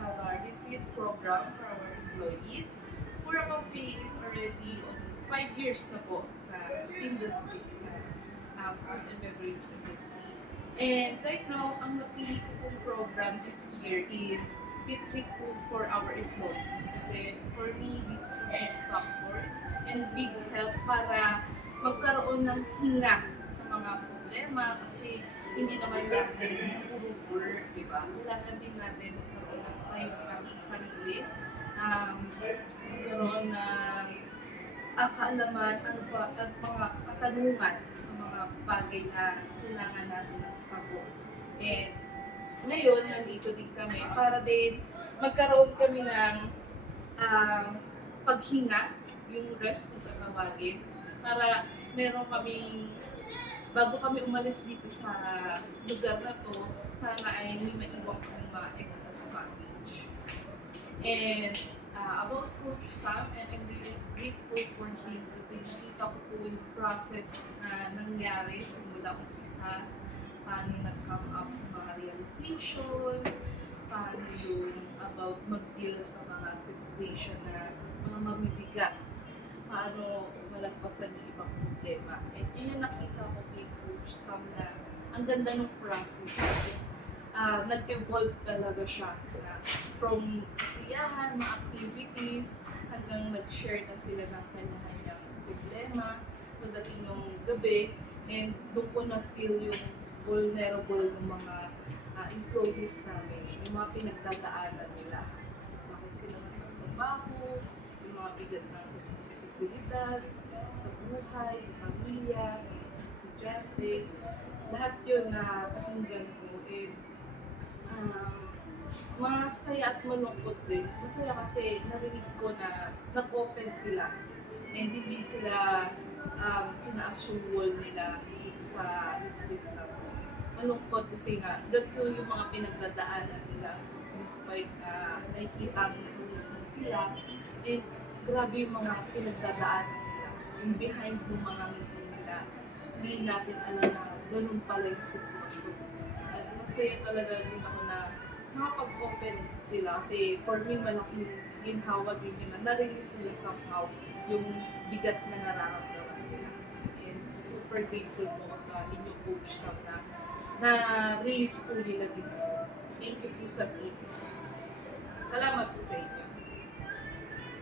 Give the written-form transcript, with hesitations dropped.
have a retreat program for our employees. Pura Coffee is already almost 5 years na po sa industry, sa food and beverage industry. And right now, ang napili ko pong program this year is Retreat Food for our employees. Kasi for me, this is a big factor and big help para magkaroon ng hinga sa mga problema kasi hindi naman natin puro work, di ba? Kailangan din natin magkaroon ng time para sa sarili, magkaroon ng kaalaman, ano pa, at mga katanungan sa mga bagay na kailangan natin ng sagot. And ngayon, nandito din kami para din magkaroon kami ng paghinga, yung rest kung tatawagin, para meron kaming bago kami umalis dito sa lugar na to, sana ay may maiwan kami mga excess package. And about Coach Sam, and I'm really grateful for him kasi nakita ko po yung process na nangyari simula umpisa, paano nag-come up sa mga realization, paano yung about mag-deal sa mga situation na mga mabibigat, paano malagpasan yung ibang problema. At yun yung nakita ko kay Coach Sam na ang ganda ng process. Nag-evolve talaga siya na from kasiyahan, mga activities, hanggang nag-share na sila ng kanya-kanyang problema pagdating ng gabi, and doon ko na-feel yung vulnerable ng mga employees namin, yung mga pinagdadaanan nila. Bakit sila nagtatrabaho, yung mga bigat ng responsibilidad sa buhay, sa pamilya, sa estudyante, lahat yun na pakinggan ko. Masaya at malungkot din. Masaya kasi narinig ko na nag-open sila and hindi sila ina-assume nila dito sa retreat na to. Malungkot kasi nga, ganito yung mga pinagdadaanan nila despite na nakikita mo sila, and grabe yung mga pinagdadaanan nila. Yung behind ng mga ngiti nila, hindi natin alam na ganun pala yung sitwasyon. At masaya talaga din ako na nakapag-open sila kasi for me malaking ginhawa din yun na na-release nila somehow yung bigat na nararamdaman nila. And super grateful po sa inyo, Coach Sam, na release po nila dito. Thank you po sa team. Salamat po sa inyo.